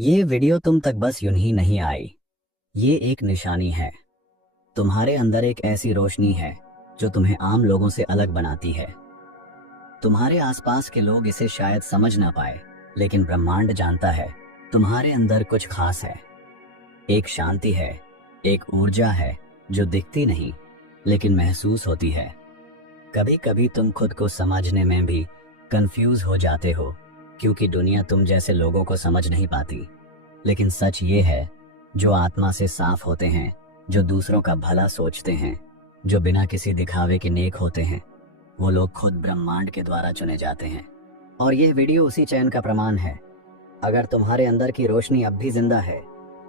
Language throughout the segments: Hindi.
ये वीडियो तुम तक बस यूं ही नहीं आई। ये एक निशानी है। तुम्हारे अंदर एक ऐसी रोशनी है जो तुम्हें आम लोगों से अलग बनाती है। तुम्हारे आसपास के लोग इसे शायद समझ ना पाए, लेकिन ब्रह्मांड जानता है तुम्हारे अंदर कुछ खास है। एक शांति है, एक ऊर्जा है जो दिखती नहीं लेकिन महसूस होती है। कभी कभी तुम खुद को समझने में भी कंफ्यूज हो जाते हो, क्योंकि दुनिया तुम जैसे लोगों को समझ नहीं पाती। लेकिन सच ये है, जो आत्मा से साफ होते हैं, जो दूसरों का भला सोचते हैं, जो बिना किसी दिखावे के नेक होते हैं, वो लोग खुद ब्रह्मांड के द्वारा चुने जाते हैं। और यह वीडियो उसी चयन का प्रमाण है। अगर तुम्हारे अंदर की रोशनी अब भी जिंदा है,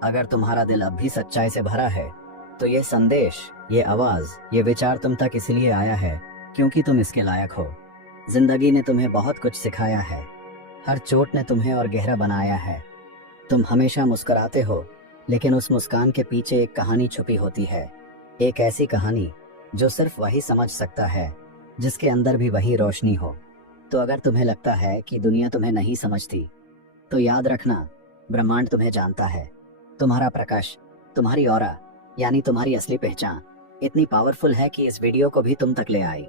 अगर तुम्हारा दिल अब भी सच्चाई से भरा है, तो ये संदेश, ये आवाज, ये विचार तुम तक इसलिए आया है क्योंकि तुम इसके लायक हो। जिंदगी ने तुम्हें बहुत कुछ सिखाया है। हर चोट ने तुम्हें और गहरा बनाया है। तुम हमेशा मुस्कुराते हो, लेकिन उस मुस्कान के पीछे एक कहानी छुपी होती है। एक ऐसी कहानी जो सिर्फ वही समझ सकता है जिसके अंदर भी वही रोशनी हो। तो अगर तुम्हें लगता है कि दुनिया तुम्हें नहीं समझती, तो याद रखना, ब्रह्मांड तुम्हें जानता है। तुम्हारा प्रकाश, तुम्हारी ऑरा, यानी तुम्हारी असली पहचान इतनी पावरफुल है कि इस वीडियो को भी तुम तक ले आई।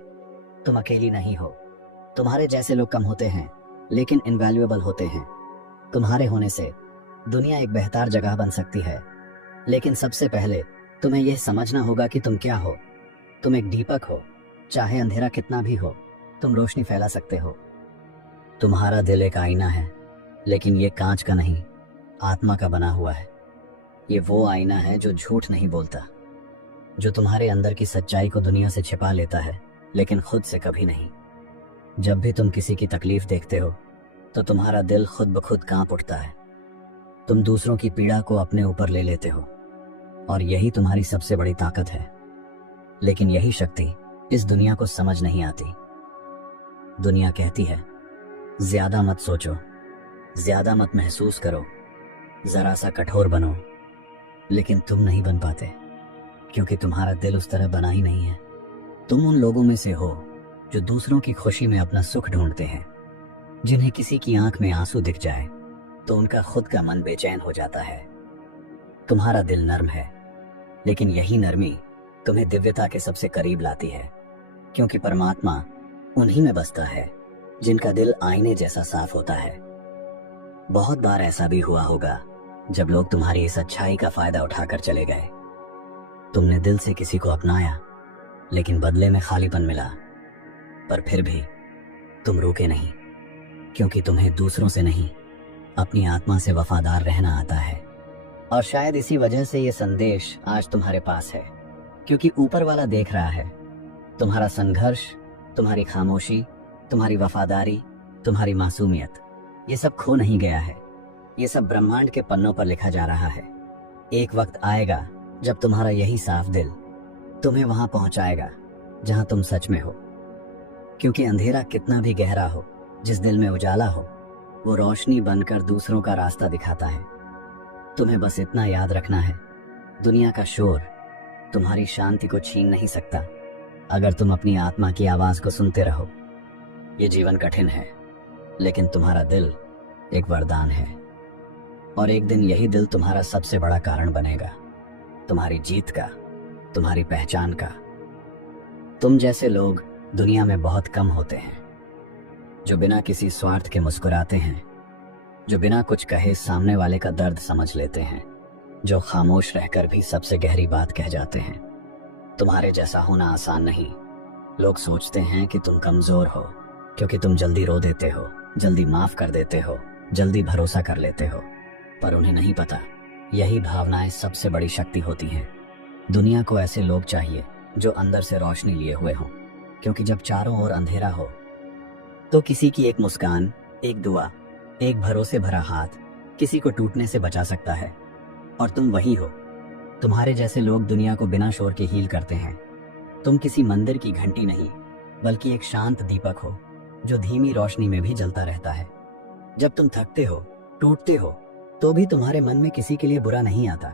तुम अकेली नहीं हो। तुम्हारे जैसे लोग कम होते हैं, लेकिन इनवैल्यूएबल होते हैं। तुम्हारे होने से दुनिया एक बेहतर जगह बन सकती है। लेकिन सबसे पहले तुम्हें यह समझना होगा कि तुम क्या हो। तुम एक दीपक हो। चाहे अंधेरा कितना भी हो, तुम रोशनी फैला सकते हो। तुम्हारा दिल एक आईना है, लेकिन ये कांच का नहीं, आत्मा का बना हुआ है। ये वो आईना है जो झूठ नहीं बोलता, जो तुम्हारे अंदर की सच्चाई को दुनिया से छिपा लेता है, लेकिन खुद से कभी नहीं। जब भी तुम किसी की तकलीफ देखते हो, तो तुम्हारा दिल खुद ब खुद कांप उठता है। तुम दूसरों की पीड़ा को अपने ऊपर ले लेते हो, और यही तुम्हारी सबसे बड़ी ताकत है। लेकिन यही शक्ति इस दुनिया को समझ नहीं आती। दुनिया कहती है, ज्यादा मत सोचो, ज्यादा मत महसूस करो, जरा सा कठोर बनो। लेकिन तुम नहीं बन पाते, क्योंकि तुम्हारा दिल उस तरह बना ही नहीं है। तुम उन लोगों में से हो जो दूसरों की खुशी में अपना सुख ढूंढते हैं। जिन्हें किसी की आंख में आंसू दिख जाए तो उनका खुद का मन बेचैन हो जाता है। तुम्हारा दिल नर्म है, लेकिन यही नरमी तुम्हें दिव्यता के सबसे करीब लाती है, क्योंकि परमात्मा उन्हीं में बसता है जिनका दिल आईने जैसा साफ होता है। बहुत बार ऐसा भी हुआ होगा जब लोग तुम्हारी इस अच्छाई का फायदा उठाकर चले गए। तुमने दिल से किसी को अपनाया, लेकिन बदले में खालीपन मिला। पर फिर भी तुम रुके नहीं, क्योंकि तुम्हें दूसरों से नहीं, अपनी आत्मा से वफादार रहना आता है। और शायद इसी वजह से ये संदेश आज तुम्हारे पास है, क्योंकि ऊपर वाला देख रहा है तुम्हारा संघर्ष, तुम्हारी खामोशी, तुम्हारी वफादारी, तुम्हारी मासूमियत। ये सब खो नहीं गया है। ये सब ब्रह्मांड के पन्नों पर लिखा जा रहा है। एक वक्त आएगा जब तुम्हारा यही साफ दिल तुम्हें वहां पहुंचाएगा जहां तुम सच में हो। क्योंकि अंधेरा कितना भी गहरा हो, जिस दिल में उजाला हो, वो रोशनी बनकर दूसरों का रास्ता दिखाता है। तुम्हें बस इतना याद रखना है, दुनिया का शोर तुम्हारी शांति को छीन नहीं सकता, अगर तुम अपनी आत्मा की आवाज को सुनते रहो। ये जीवन कठिन है, लेकिन तुम्हारा दिल एक वरदान है। और एक दिन यही दिल तुम्हारा सबसे बड़ा कारण बनेगा, तुम्हारी जीत का, तुम्हारी पहचान का। तुम जैसे लोग दुनिया में बहुत कम होते हैं, जो बिना किसी स्वार्थ के मुस्कुराते हैं, जो बिना कुछ कहे सामने वाले का दर्द समझ लेते हैं, जो खामोश रहकर भी सबसे गहरी बात कह जाते हैं। तुम्हारे जैसा होना आसान नहीं। लोग सोचते हैं कि तुम कमजोर हो, क्योंकि तुम जल्दी रो देते हो, जल्दी माफ कर देते हो, जल्दी भरोसा कर लेते हो। पर उन्हें नहीं पता, यही भावनाएं सबसे बड़ी शक्ति होती हैं। दुनिया को ऐसे लोग चाहिए जो अंदर से रोशनी लिए हुए हों, क्योंकि जब चारों ओर अंधेरा हो, तो किसी की एक मुस्कान, एक दुआ, एक भरोसे भरा हाथ किसी को टूटने से बचा सकता है। और तुम वही हो। तुम्हारे जैसे लोग दुनिया को बिना शोर के हील करते हैं। तुम किसी मंदिर की घंटी नहीं, बल्कि एक शांत दीपक हो जो धीमी रोशनी में भी जलता रहता है। जब तुम थकते हो, टूटते हो, तो भी तुम्हारे मन में किसी के लिए बुरा नहीं आता।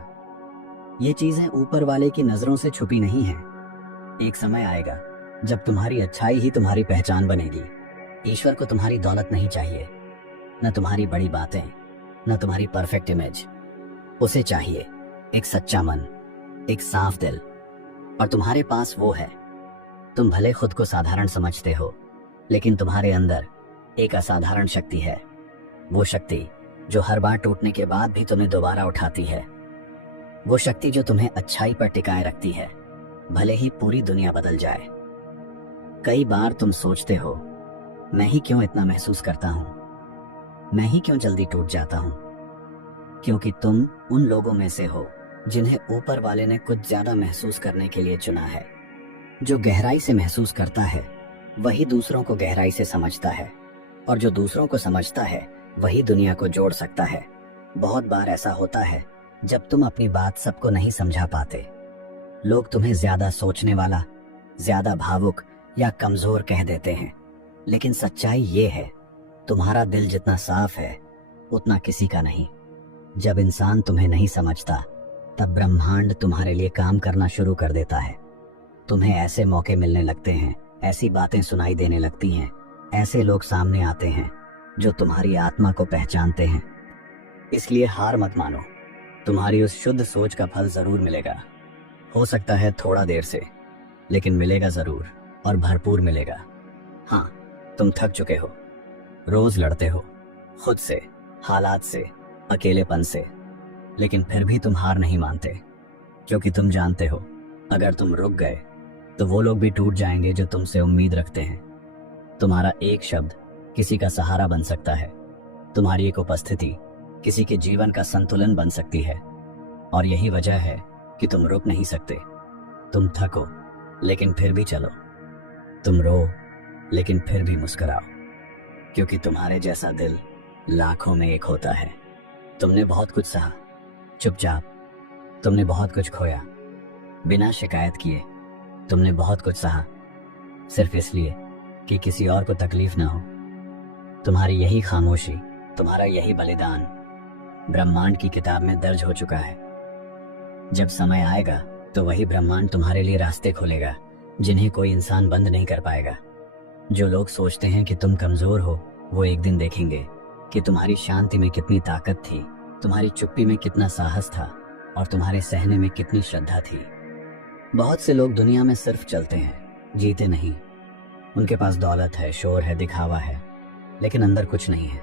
ये चीजें ऊपर वाले की नजरों से छुपी नहीं है। एक समय आएगा जब तुम्हारी अच्छाई ही तुम्हारी पहचान बनेगी। ईश्वर को तुम्हारी दौलत नहीं चाहिए, न तुम्हारी बड़ी बातें, न तुम्हारी परफेक्ट इमेज। उसे चाहिए एक सच्चा मन, एक साफ दिल, और तुम्हारे पास वो है। तुम भले खुद को साधारण समझते हो, लेकिन तुम्हारे अंदर एक असाधारण शक्ति है। वो शक्ति जो हर बार टूटने के बाद भी तुम्हें दोबारा उठाती है। वो शक्ति जो तुम्हें अच्छाई पर टिकाए रखती है, भले ही पूरी दुनिया बदल जाए। कई बार तुम सोचते हो, मैं ही क्यों इतना महसूस करता हूं, मैं ही क्यों जल्दी टूट जाता हूं। क्योंकि तुम उन लोगों में से हो जिन्हें ऊपर वाले ने कुछ ज्यादा महसूस करने के लिए चुना है। जो गहराई से महसूस करता है वही दूसरों को गहराई से समझता है, और जो दूसरों को समझता है वही दुनिया को जोड़ सकता है। बहुत बार ऐसा होता है जब तुम अपनी बात सबको नहीं समझा पाते। लोग तुम्हें ज्यादा सोचने वाला, ज्यादा भावुक या कमजोर कह देते हैं, लेकिन सच्चाई ये है, तुम्हारा दिल जितना साफ है उतना किसी का नहीं। जब इंसान तुम्हें नहीं समझता तब ब्रह्मांड तुम्हारे लिए काम करना शुरू कर देता है। तुम्हें ऐसे मौके मिलने लगते हैं, ऐसी बातें सुनाई देने लगती हैं, ऐसे लोग सामने आते हैं जो तुम्हारी आत्मा को पहचानते हैं। इसलिए हार मत मानो, तुम्हारी उस शुद्ध सोच का फल जरूर मिलेगा। हो सकता है थोड़ा देर से, लेकिन मिलेगा जरूर, और भरपूर मिलेगा। हाँ, तुम थक चुके हो, रोज लड़ते हो खुद से, हालात से, अकेलेपन से, लेकिन फिर भी तुम हार नहीं मानते, क्योंकि तुम जानते हो अगर तुम रुक गए तो वो लोग भी टूट जाएंगे जो तुमसे उम्मीद रखते हैं। तुम्हारा एक शब्द किसी का सहारा बन सकता है, तुम्हारी एक उपस्थिति किसी के जीवन का संतुलन बन सकती है। और यही वजह है कि तुम रुक नहीं सकते। तुम थको लेकिन फिर भी चलो, तुम रो लेकिन फिर भी मुस्कुराओ, क्योंकि तुम्हारे जैसा दिल लाखों में एक होता है। तुमने बहुत कुछ सहा चुपचाप, तुमने बहुत कुछ खोया बिना शिकायत किए, तुमने बहुत कुछ सहा सिर्फ इसलिए कि किसी और को तकलीफ ना हो। तुम्हारी यही खामोशी, तुम्हारा यही बलिदान ब्रह्मांड की किताब में दर्ज हो चुका है। जब समय आएगा तो वही ब्रह्मांड तुम्हारे लिए रास्ते खोलेगा जिन्हें कोई इंसान बंद नहीं कर पाएगा। जो लोग सोचते हैं कि तुम कमजोर हो, वो एक दिन देखेंगे कि तुम्हारी शांति में कितनी ताकत थी, तुम्हारी चुप्पी में कितना साहस था, और तुम्हारे सहने में कितनी श्रद्धा थी। बहुत से लोग दुनिया में सिर्फ चलते हैं, जीते नहीं। उनके पास दौलत है, शोर है, दिखावा है, लेकिन अंदर कुछ नहीं है,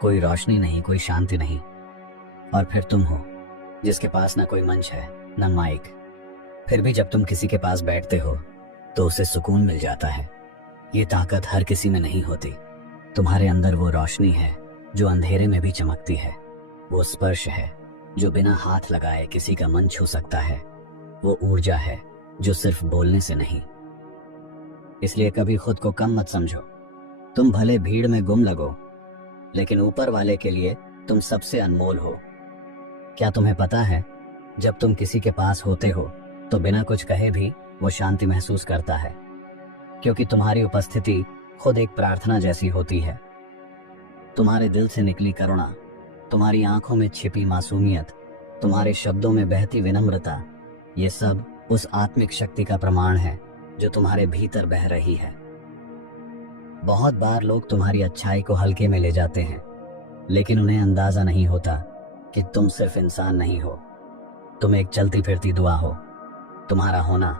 कोई रोशनी नहीं, कोई शांति नहीं। और फिर तुम हो जिसके पास ना कोई मंच है, ना माइक, फिर भी जब तुम किसी के पास बैठते हो तो उसे सुकून मिल जाता है। ये ताकत हर किसी में नहीं होती। तुम्हारे अंदर वो रोशनी है जो अंधेरे में भी चमकती है। वो स्पर्श है जो बिना हाथ लगाए किसी का मन छू सकता है। वो ऊर्जा है जो सिर्फ बोलने से नहीं। इसलिए कभी खुद को कम मत समझो। तुम भले भीड़ में गुम लगो, लेकिन ऊपर वाले के लिए तुम सबसे अनमोल हो। क्या तुम्हें पता है, जब तुम किसी के पास होते हो तो बिना कुछ कहे भी वो शांति महसूस करता है, क्योंकि तुम्हारी उपस्थिति खुद एक प्रार्थना जैसी होती है। तुम्हारे दिल से निकली करुणा, तुम्हारी आंखों में छिपी मासूमियत, तुम्हारे शब्दों में बहती विनम्रता, ये सब उस आत्मिक शक्ति का प्रमाण है जो तुम्हारे भीतर बह रही है। बहुत बार लोग तुम्हारी अच्छाई को हल्के में ले जाते हैं, लेकिन उन्हें अंदाजा नहीं होता कि तुम सिर्फ इंसान नहीं हो, तुम एक चलती फिरती दुआ हो। तुम्हारा होना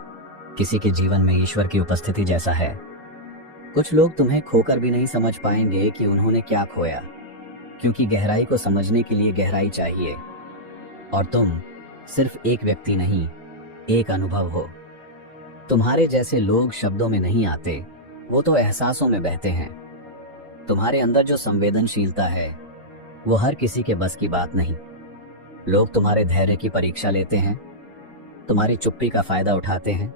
किसी के जीवन में ईश्वर की उपस्थिति जैसा है। कुछ लोग तुम्हें खोकर भी नहीं समझ पाएंगे कि उन्होंने क्या खोया, क्योंकि गहराई को समझने के लिए गहराई चाहिए। और तुम सिर्फ एक व्यक्ति नहीं, एक अनुभव हो। तुम्हारे जैसे लोग शब्दों में नहीं आते, वो तो एहसासों में बहते हैं। तुम्हारे अंदर जो संवेदनशीलता है वो हर किसी के बस की बात नहीं। लोग तुम्हारे धैर्य की परीक्षा लेते हैं, तुम्हारी चुप्पी का फायदा उठाते हैं,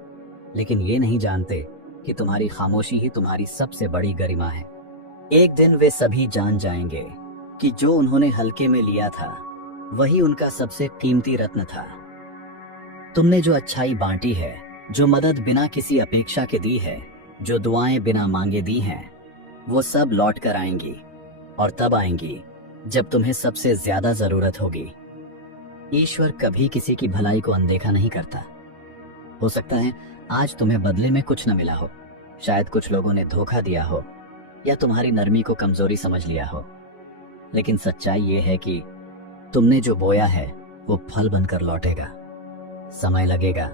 लेकिन ये नहीं जानते कि तुम्हारी खामोशी ही तुम्हारी सबसे बड़ी गरिमा है। एक दिन वे सभी जान जाएंगे कि जो उन्होंने हल्के में लिया था वही उनका सबसे कीमती रत्न था। तुमने जो अच्छाई बांटी है, जो मदद बिना किसी अपेक्षा के दी है, जो दुआएं बिना मांगे दी हैं, वो सब लौट कर आएंगी, और तब आएंगी जब तुम्हें सबसे ज्यादा जरूरत होगी। ईश्वर कभी किसी की भलाई को अनदेखा नहीं करता। हो सकता है आज तुम्हें बदले में कुछ न मिला हो, शायद कुछ लोगों ने धोखा दिया हो, या तुम्हारी नरमी को कमजोरी समझ लिया हो, लेकिन सच्चाई ये है कि तुमने जो बोया है वो फल बनकर लौटेगा। समय लगेगा,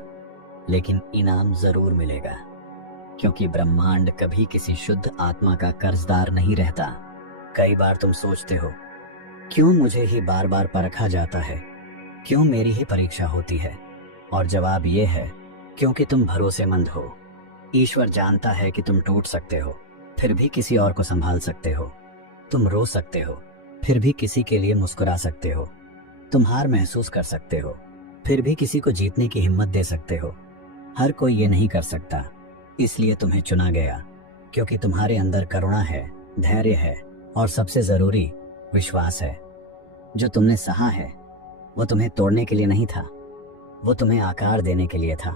लेकिन इनाम जरूर मिलेगा, क्योंकि ब्रह्मांड कभी किसी शुद्ध आत्मा का कर्जदार नहीं रहता। कई बार तुम सोचते हो, क्यों मुझे ही बार बार परखा जाता है, क्यों मेरी ही परीक्षा होती है? और जवाब ये है, क्योंकि तुम भरोसेमंद हो। ईश्वर जानता है कि तुम टूट सकते हो, फिर भी किसी और को संभाल सकते हो। तुम रो सकते हो, फिर भी किसी के लिए मुस्कुरा सकते हो। तुम हार महसूस कर सकते हो, फिर भी किसी को जीतने की हिम्मत दे सकते हो। हर कोई ये नहीं कर सकता, इसलिए तुम्हें चुना गया, क्योंकि तुम्हारे अंदर करुणा है, धैर्य है और सबसे जरूरी विश्वास है। जो तुमने सहा है वो तुम्हें तोड़ने के लिए नहीं था, वो तुम्हें आकार देने के लिए था।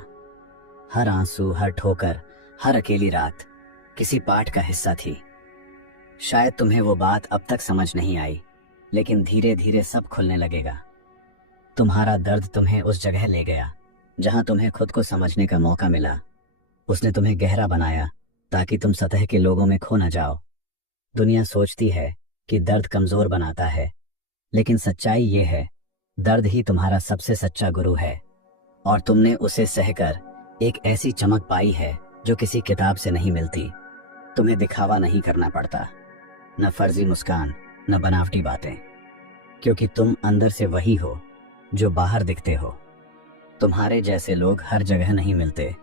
हर आंसू, हर ठोकर, हर अकेली रात किसी पाठ का हिस्सा थी। शायद तुम्हें वो बात अब तक समझ नहीं आई, लेकिन धीरे धीरे सब खुलने लगेगा। तुम्हारा दर्द तुम्हें उस जगह ले गया जहां तुम्हें खुद को समझने का मौका मिला। उसने तुम्हें गहरा बनाया ताकि तुम सतह के लोगों में खो न जाओ। दुनिया सोचती है कि दर्द कमजोर बनाता है, लेकिन सच्चाई ये है, दर्द ही तुम्हारा सबसे सच्चा गुरु है। और तुमने उसे सहकर एक ऐसी चमक पाई है जो किसी किताब से नहीं मिलती। तुम्हें दिखावा नहीं करना पड़ता, न फर्जी मुस्कान, न बनावटी बातें, क्योंकि तुम अंदर से वही हो जो बाहर दिखते हो। तुम्हारे जैसे लोग हर जगह नहीं मिलते,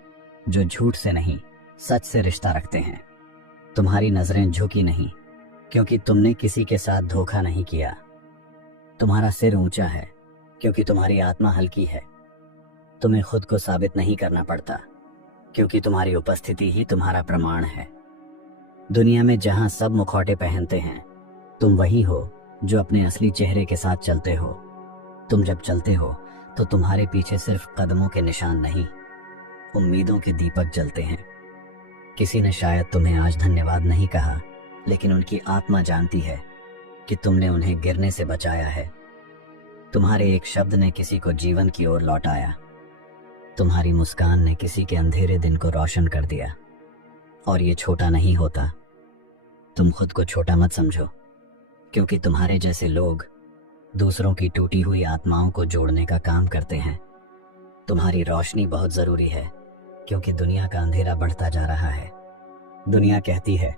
जो झूठ से नहीं, सच से रिश्ता रखते हैं। तुम्हारी नजरें झुकी नहीं, क्योंकि तुमने किसी के साथ धोखा नहीं किया। तुम्हारा सिर ऊंचा है, क्योंकि तुम्हारी आत्मा हल्की है। तुम्हें खुद को साबित नहीं करना पड़ता, क्योंकि तुम्हारी उपस्थिति ही तुम्हारा प्रमाण है। दुनिया में जहां सब मुखौटे पहनते हैं, तुम वही हो जो अपने असली चेहरे के साथ चलते हो। तुम जब चलते हो तो तुम्हारे पीछे सिर्फ कदमों के निशान नहीं, उम्मीदों के दीपक जलते हैं। किसी ने शायद तुम्हें आज धन्यवाद नहीं कहा, लेकिन उनकी आत्मा जानती है कि तुमने उन्हें गिरने से बचाया है। तुम्हारे एक शब्द ने किसी को जीवन की ओर लौटाया। तुम्हारी मुस्कान ने किसी के अंधेरे दिन को रोशन कर दिया। और ये छोटा नहीं होता। तुम खुद को छोटा मत समझो, क्योंकि तुम्हारे जैसे लोग दूसरों की टूटी हुई आत्माओं को जोड़ने का काम करते हैं। तुम्हारी रोशनी बहुत जरूरी है, क्योंकि दुनिया का अंधेरा बढ़ता जा रहा है। दुनिया कहती है,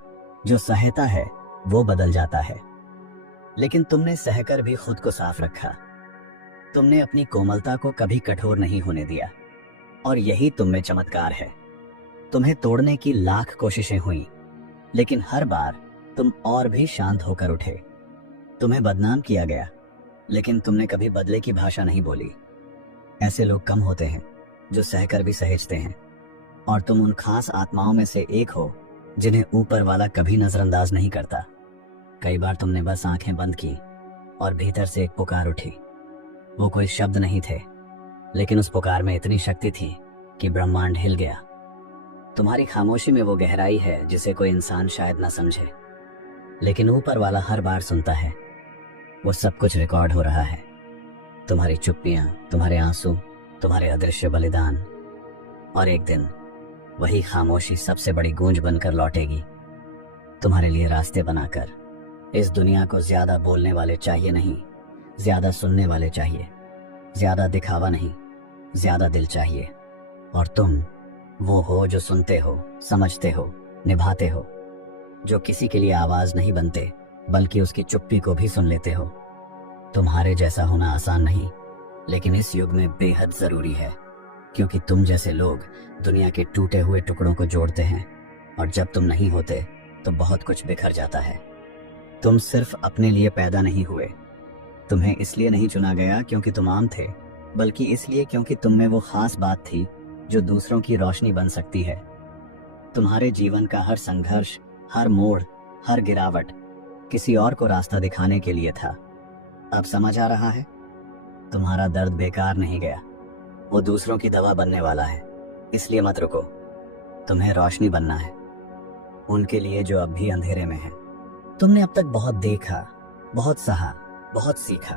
जो सहता है वो बदल जाता है, लेकिन तुमने सहकर भी खुद को साफ रखा। तुमने अपनी कोमलता को कभी कठोर नहीं होने दिया, और यही तुम में चमत्कार है। तुम्हें तोड़ने की लाख कोशिशें हुई, लेकिन हर बार तुम और भी शांत होकर उठे। तुम्हें बदनाम किया गया, लेकिन तुमने कभी बदले की भाषा नहीं बोली। ऐसे लोग कम होते हैं जो सहकर भी सहेजते हैं, और तुम उन खास आत्माओं में से एक हो जिन्हें ऊपर वाला कभी नजरअंदाज नहीं करता। कई बार तुमने बस आंखें बंद की और भीतर से एक पुकार उठी। वो कोई शब्द नहीं थे, लेकिन उस पुकार में इतनी शक्ति थी कि ब्रह्मांड हिल गया। तुम्हारी खामोशी में वो गहराई है जिसे कोई इंसान शायद ना समझे, लेकिन ऊपर वाला हर बार सुनता है। वो सब कुछ रिकॉर्ड हो रहा है, तुम्हारी चुप्पियां, तुम्हारे आंसू, तुम्हारे अदृश्य बलिदान। और एक दिन वही खामोशी सबसे बड़ी गूंज बनकर लौटेगी, तुम्हारे लिए रास्ते बनाकर। इस दुनिया को ज्यादा बोलने वाले चाहिए नहीं, ज्यादा सुनने वाले चाहिए। ज्यादा दिखावा नहीं, ज्यादा दिल चाहिए। और तुम वो हो जो सुनते हो, समझते हो, निभाते हो, जो किसी के लिए आवाज नहीं बनते, बल्कि उसकी चुप्पी को भी सुन लेते हो। तुम्हारे जैसा होना आसान नहीं, लेकिन इस युग में बेहद जरूरी है, क्योंकि तुम जैसे लोग दुनिया के टूटे हुए टुकड़ों को जोड़ते हैं, और जब तुम नहीं होते तो बहुत कुछ बिखर जाता है। तुम सिर्फ अपने लिए पैदा नहीं हुए। तुम्हें इसलिए नहीं चुना गया क्योंकि तुम आम थे, बल्कि इसलिए क्योंकि तुम में वो खास बात थी जो दूसरों की रोशनी बन सकती है। तुम्हारे जीवन का हर संघर्ष, हर मोड़, हर गिरावट किसी और को रास्ता दिखाने के लिए था। अब समझ आ रहा है? तुम्हारा दर्द बेकार नहीं गया, वो दूसरों की दवा बनने वाला है। इसलिए मत रुको, तुम्हें रोशनी बनना है उनके लिए जो अब भी अंधेरे में है। तुमने अब तक बहुत देखा, बहुत सहा, बहुत सीखा,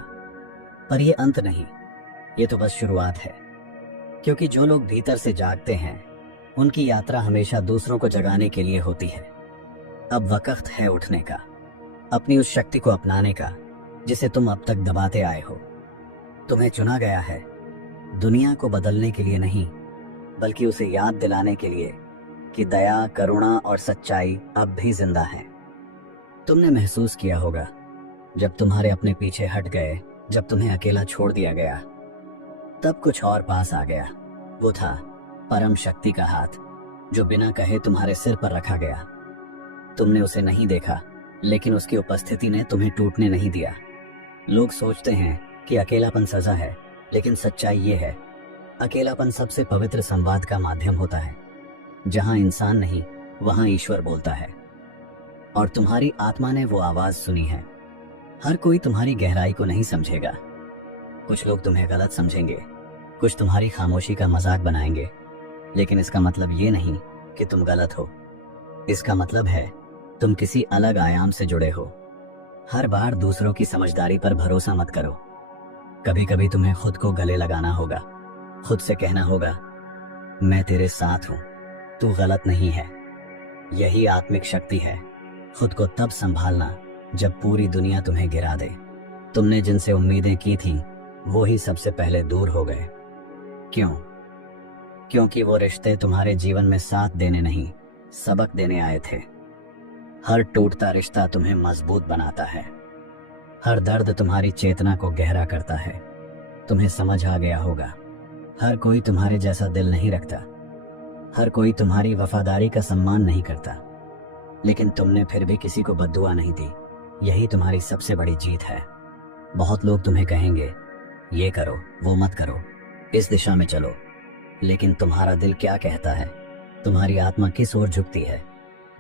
पर ये अंत नहीं, ये तो बस शुरुआत है। क्योंकि जो लोग भीतर से जागते हैं, उनकी यात्रा हमेशा दूसरों को जगाने के लिए होती है। अब वक्त है उठने का, अपनी उस शक्ति को अपनाने का जिसे तुम अब तक दबाते आए हो। तुम्हें चुना गया है दुनिया को बदलने के लिए नहीं, बल्कि उसे याद दिलाने के लिए कि दया, करुणा और सच्चाई अब भी जिंदा है। तुमने महसूस किया होगा जब तुम्हारे अपने पीछे हट गए, जब तुम्हें अकेला छोड़ दिया गया, तब कुछ और पास आ गया। वो था परम शक्ति का हाथ, जो बिना कहे तुम्हारे सिर पर रखा गया। तुमने उसे नहीं देखा, लेकिन उसकी उपस्थिति ने तुम्हें टूटने नहीं दिया। लोग सोचते हैं कि अकेलापन सजा है, लेकिन सच्चाई ये है, अकेलापन सबसे पवित्र संवाद का माध्यम होता है। जहां इंसान नहीं, वहां ईश्वर बोलता है। और तुम्हारी आत्मा ने वो आवाज सुनी है। हर कोई तुम्हारी गहराई को नहीं समझेगा। कुछ लोग तुम्हें गलत समझेंगे, कुछ तुम्हारी खामोशी का मजाक बनाएंगे, लेकिन इसका मतलब ये नहीं कि तुम गलत हो। इसका मतलब है तुम किसी अलग आयाम से जुड़े हो। हर बार दूसरों की समझदारी पर भरोसा मत करो। कभी कभी तुम्हें खुद को गले लगाना होगा, खुद से कहना होगा, मैं तेरे साथ हूं, तू गलत नहीं है। यही आत्मिक शक्ति है, खुद को तब संभालना जब पूरी दुनिया तुम्हें गिरा दे। तुमने जिनसे उम्मीदें की थी, वो ही सबसे पहले दूर हो गए। क्यों? क्योंकि वो रिश्ते तुम्हारे जीवन में साथ देने नहीं, सबक देने आए थे। हर टूटता रिश्ता तुम्हें मजबूत बनाता है। हर दर्द तुम्हारी चेतना को गहरा करता है। तुम्हें समझ आ गया होगा, हर कोई तुम्हारे जैसा दिल नहीं रखता, हर कोई तुम्हारी वफादारी का सम्मान नहीं करता, लेकिन तुमने फिर भी किसी को बद्दुआ नहीं दी। यही तुम्हारी सबसे बड़ी जीत है। बहुत लोग तुम्हें कहेंगे, ये करो, वो मत करो, इस दिशा में चलो, लेकिन तुम्हारा दिल क्या कहता है? तुम्हारी आत्मा किस ओर झुकती है?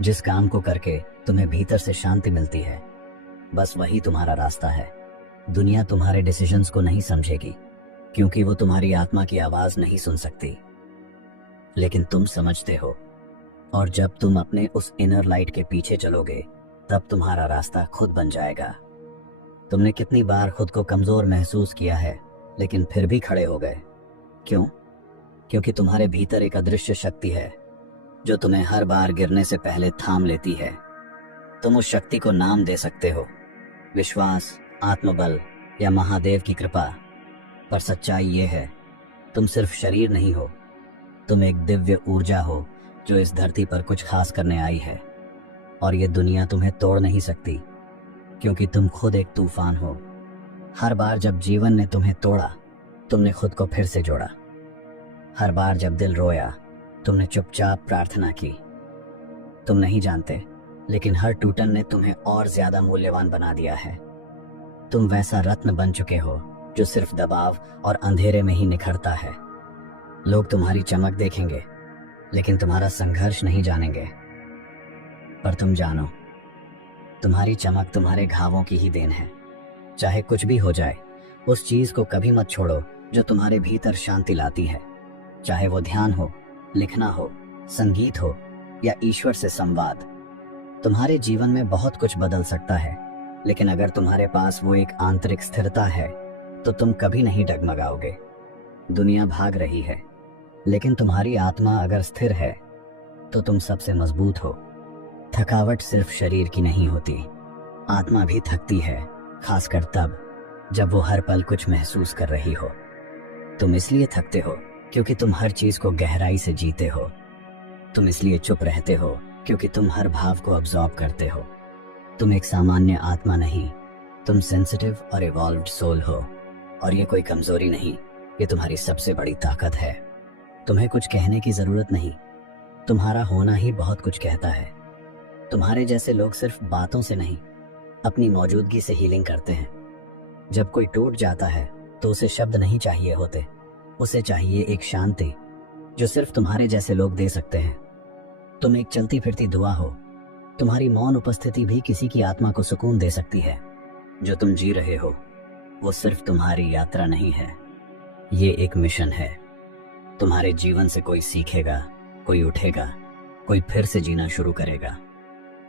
जिस काम को करके तुम्हें भीतर से शांति मिलती है, बस वही तुम्हारा रास्ता है। दुनिया तुम्हारे डिसीजंस को नहीं समझेगी, क्योंकि वो तुम्हारी आत्मा की आवाज नहीं सुन सकती, लेकिन तुम समझते हो। और जब तुम अपने उस इनर लाइट के पीछे चलोगे, तब तुम्हारा रास्ता खुद बन जाएगा। तुमने कितनी बार खुद को कमजोर महसूस किया है, लेकिन फिर भी खड़े हो गए। क्यों? क्योंकि तुम्हारे भीतर एक अदृश्य शक्ति है, जो तुम्हें हर बार गिरने से पहले थाम लेती है। तुम उस शक्ति को नाम दे सकते हो, विश्वास, आत्मबल या महादेव की कृपा। पर सच्चाई ये है, तुम सिर्फ शरीर नहीं हो, तुम एक दिव्य ऊर्जा हो जो इस धरती पर कुछ खास करने आई है। और ये दुनिया तुम्हें तोड़ नहीं सकती, क्योंकि तुम खुद एक तूफान हो। हर बार जब जीवन ने तुम्हें तोड़ा, तुमने खुद को फिर से जोड़ा। हर बार जब दिल रोया, तुमने चुपचाप प्रार्थना की। तुम नहीं जानते, लेकिन हर टूटन ने तुम्हें और ज्यादा मूल्यवान बना दिया है। तुम वैसा रत्न बन चुके हो जो सिर्फ दबाव और अंधेरे में ही निखरता है। लोग तुम्हारी चमक देखेंगे, लेकिन तुम्हारा संघर्ष नहीं जानेंगे। पर तुम जानो, तुम्हारी चमक तुम्हारे घावों की ही देन है। चाहे कुछ भी हो जाए, उस चीज को कभी मत छोड़ो जो तुम्हारे भीतर शांति लाती है। चाहे वो ध्यान हो, लिखना हो, संगीत हो या ईश्वर से संवाद। तुम्हारे जीवन में बहुत कुछ बदल सकता है, लेकिन अगर तुम्हारे पास वो एक आंतरिक स्थिरता है, तो तुम कभी नहीं डगमगाओगे। दुनिया भाग रही है, लेकिन तुम्हारी आत्मा अगर स्थिर है, तो तुम सबसे मजबूत हो। थकावट सिर्फ शरीर की नहीं होती, आत्मा भी थकती है, खासकर तब जब वो हर पल कुछ महसूस कर रही हो। तुम इसलिए थकते हो क्योंकि तुम हर चीज को गहराई से जीते हो। तुम इसलिए चुप रहते हो क्योंकि तुम हर भाव को अब्सॉर्ब करते हो। तुम एक सामान्य आत्मा नहीं, तुम सेंसिटिव और इवॉल्व्ड सोल हो। और ये कोई कमजोरी नहीं, ये तुम्हारी सबसे बड़ी ताकत है। तुम्हें कुछ कहने की जरूरत नहीं, तुम्हारा होना ही बहुत कुछ कहता है। तुम्हारे जैसे लोग सिर्फ बातों से नहीं, अपनी मौजूदगी से हीलिंग करते हैं। जब कोई टूट जाता है, तो उसे शब्द नहीं चाहिए होते, उसे चाहिए एक शांति जो सिर्फ तुम्हारे जैसे लोग दे सकते हैं। तुम एक चलती फिरती दुआ हो। तुम्हारी मौन उपस्थिति भी किसी की आत्मा को सुकून दे सकती है। जो तुम जी रहे हो, वो सिर्फ तुम्हारी यात्रा नहीं है, ये एक मिशन है। तुम्हारे जीवन से कोई सीखेगा, कोई उठेगा, कोई फिर से जीना शुरू करेगा।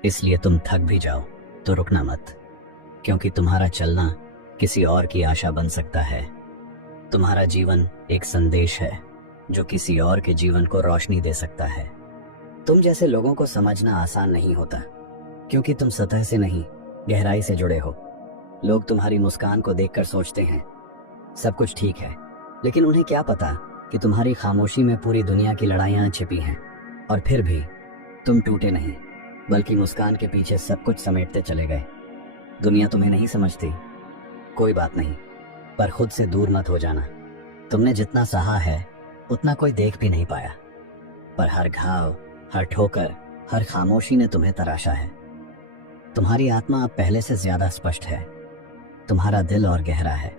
इसलिए तुम थक भी जाओ तो रुकना मत, क्योंकि तुम्हारा चलना किसी और की आशा बन सकता है। तुम्हारा जीवन एक संदेश है जो किसी और के जीवन को रोशनी दे सकता है। तुम जैसे लोगों को समझना आसान नहीं होता, क्योंकि तुम सतह से नहीं, गहराई से जुड़े हो। लोग तुम्हारी मुस्कान को देखकर सोचते हैं, सब कुछ ठीक है, लेकिन उन्हें क्या पता कि तुम्हारी खामोशी में पूरी दुनिया की लड़ाइयां छिपी हैं। और फिर भी तुम टूटे नहीं, बल्कि मुस्कान के पीछे सब कुछ समेटते चले गए। दुनिया तुम्हें नहीं समझती, कोई बात नहीं, पर खुद से दूर मत हो जाना। तुमने जितना सहा है उतना कोई देख भी नहीं पाया, पर हर घाव, हर ठोकर, हर खामोशी ने तुम्हें तराशा है। तुम्हारी आत्मा अब पहले से ज्यादा स्पष्ट है, तुम्हारा दिल और गहरा है,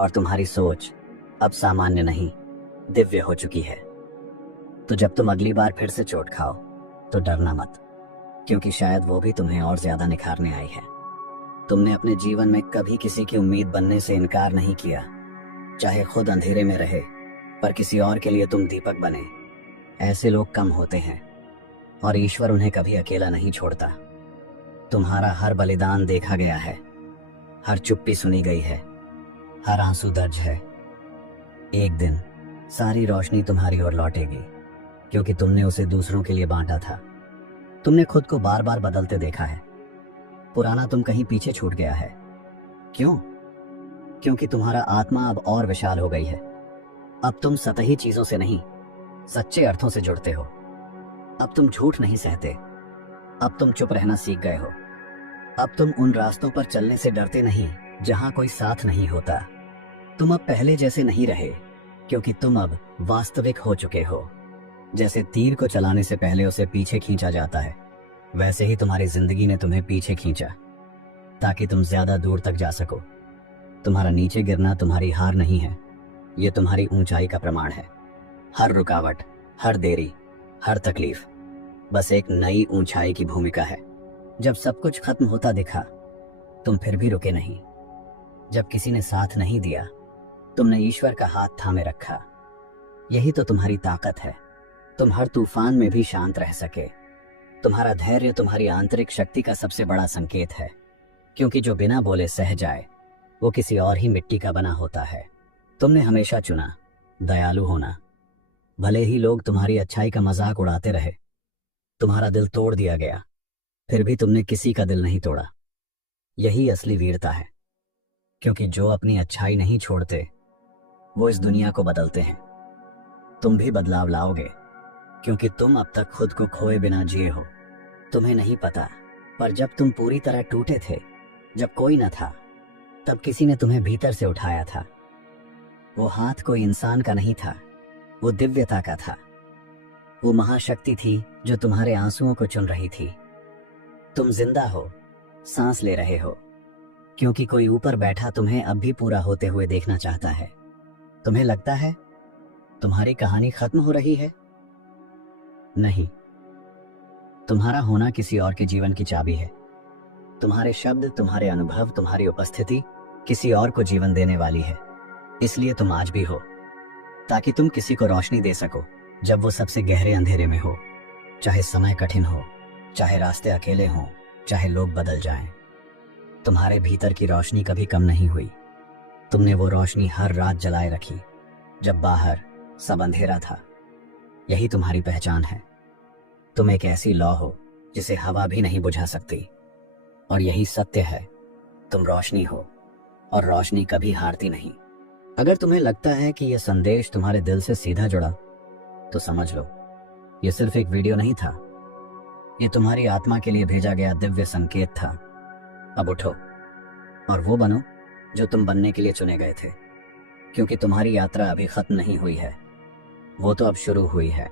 और तुम्हारी सोच अब सामान्य नहीं, दिव्य हो चुकी है। तो जब तुम अगली बार फिर से चोट खाओ तो डरना मत, क्योंकि शायद वो भी तुम्हें और ज्यादा निखारने आई है। तुमने अपने जीवन में कभी किसी की उम्मीद बनने से इनकार नहीं किया, चाहे खुद अंधेरे में रहे, पर किसी और के लिए तुम दीपक बने। ऐसे लोग कम होते हैं, और ईश्वर उन्हें कभी अकेला नहीं छोड़ता। तुम्हारा हर बलिदान देखा गया है, हर चुप्पी सुनी गई है, हर आंसू दर्ज है। एक दिन सारी रोशनी तुम्हारी ओर लौटेगी, क्योंकि तुमने उसे दूसरों के लिए बांटा था। तुमने खुद को बार बार बदलते देखा है। पुराना तुम कहीं पीछे छूट गया है। क्यों? क्योंकि तुम्हारा आत्मा अब और विशाल हो गई है। अब तुम सतही चीजों से नहीं, सच्चे अर्थों से जुड़ते हो। अब तुम झूठ नहीं सहते, अब तुम चुप रहना सीख गए हो। अब तुम उन रास्तों पर चलने से डरते नहीं जहां कोई साथ नहीं होता। तुम अब पहले जैसे नहीं रहे, क्योंकि तुम अब वास्तविक हो चुके हो। जैसे तीर को चलाने से पहले उसे पीछे खींचा जाता है, वैसे ही तुम्हारी जिंदगी ने तुम्हें पीछे खींचा, ताकि तुम ज्यादा दूर तक जा सको। तुम्हारा नीचे गिरना तुम्हारी हार नहीं है, ये तुम्हारी ऊंचाई का प्रमाण है। हर रुकावट, हर देरी, हर तकलीफ बस एक नई ऊंचाई की भूमिका है। जब सब कुछ खत्म होता दिखा, तुम फिर भी रुके नहीं। जब किसी ने साथ नहीं दिया, तुमने ईश्वर का हाथ थामे रखा। यही तो तुम्हारी ताकत है। तुम हर तूफान में भी शांत रह सके। तुम्हारा धैर्य तुम्हारी आंतरिक शक्ति का सबसे बड़ा संकेत है, क्योंकि जो बिना बोले सह जाए वो किसी और ही मिट्टी का बना होता है। तुमने हमेशा चुना दयालु होना, भले ही लोग तुम्हारी अच्छाई का मजाक उड़ाते रहे। तुम्हारा दिल तोड़ दिया गया, फिर भी तुमने किसी का दिल नहीं तोड़ा। यही असली वीरता है, क्योंकि जो अपनी अच्छाई नहीं छोड़ते वो इस दुनिया को बदलते हैं। तुम भी बदलाव लाओगे, क्योंकि तुम अब तक खुद को खोए बिना जिए हो। तुम्हें नहीं पता, पर जब तुम पूरी तरह टूटे थे, जब कोई न था, तब किसी ने तुम्हें भीतर से उठाया था। वो हाथ कोई इंसान का नहीं था, वो दिव्यता का था। वो महाशक्ति थी जो तुम्हारे आंसुओं को चुन रही थी। तुम जिंदा हो, सांस ले रहे हो, क्योंकि कोई ऊपर बैठा तुम्हें अब भी पूरा होते हुए देखना चाहता है। तुम्हें लगता है तुम्हारी कहानी खत्म हो रही है? नहीं, तुम्हारा होना किसी और के जीवन की चाबी है। तुम्हारे शब्द, तुम्हारे अनुभव, तुम्हारी उपस्थिति किसी और को जीवन देने वाली है। इसलिए तुम आज भी हो, ताकि तुम किसी को रोशनी दे सको जब वो सबसे गहरे अंधेरे में हो। चाहे समय कठिन हो, चाहे रास्ते अकेले हों, चाहे लोग बदल जाएं, तुम्हारे भीतर की रोशनी कभी कम नहीं हुई। तुमने वो रोशनी हर रात जलाए रखी, जब बाहर सब अंधेरा था। यही तुम्हारी पहचान है। तुम एक ऐसी लौ हो जिसे हवा भी नहीं बुझा सकती, और यही सत्य है। तुम रोशनी हो, और रोशनी कभी हारती नहीं। अगर तुम्हें लगता है कि यह संदेश तुम्हारे दिल से सीधा जुड़ा, तो समझ लो, यह सिर्फ एक वीडियो नहीं था। यह तुम्हारी आत्मा के लिए भेजा गया दिव्य संकेत था। अब उठो और वो बनो जो तुम बनने के लिए चुने गए थे, क्योंकि तुम्हारी यात्रा अभी खत्म नहीं हुई है, वो तो अब शुरू हुई है।